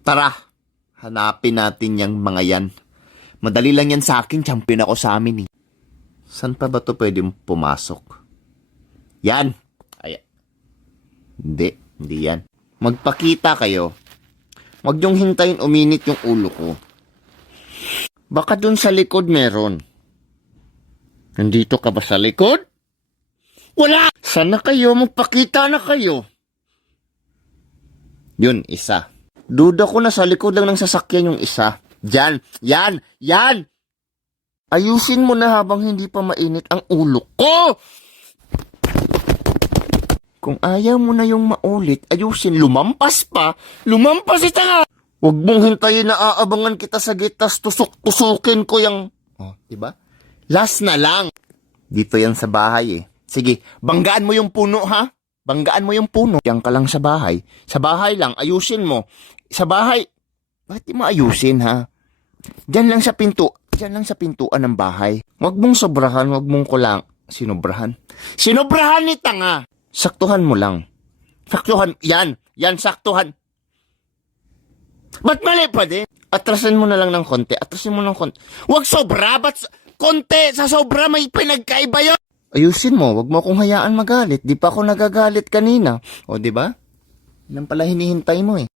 Tara, hanapin natin yung mga yan. Madali lang yan sa akin, champion ako sa amin eh. San pa ba to pwede pumasok? Yan! Ay, hindi, hindi yan. Magpakita kayo. Huwag niyong hintayin uminit yung ulo ko. Baka dun sa likod meron. Nandito ka ba sa likod? Wala! Sana kayo, magpakita na kayo. Yun, isa. Duda ko na sa likod lang ng sasakyan yung isa. Yan, yan, yan! Ayusin mo na habang hindi pa mainit ang ulo ko! Kung ayaw mo na yung maulit, ayusin, lumampas pa, lumampas ita nga! Huwag mong hintayin na aabangan kita sa gitas, tusok-tusukin ko yung... Oh, diba? Last na lang. Dito yan sa bahay eh. Sige, banggaan mo yung puno ha? Banggaan mo yung puno. Yan ka lang sa bahay. Sa bahay lang, ayusin mo. Sa bahay, bakit di mo ha? Diyan lang sa pinto, diyan lang sa pintuan ng bahay. Huwag mong sobrahan, huwag mong kulang. Sinobrahan? Sinobrahan ni tanga! Saktuhan mo lang. Saktuhan, yan, yan, saktuhan. Ba't mali pa din? Atrasin mo na lang ng konti, atrasin mo ng konti. Huwag sobra, ba't konti sa sobra may pinagkaiba yun? Ayusin mo, wag mo akong hayaan magalit. Di pa ako nagagalit kanina. O, di ba? Yan pala hinihintay mo eh.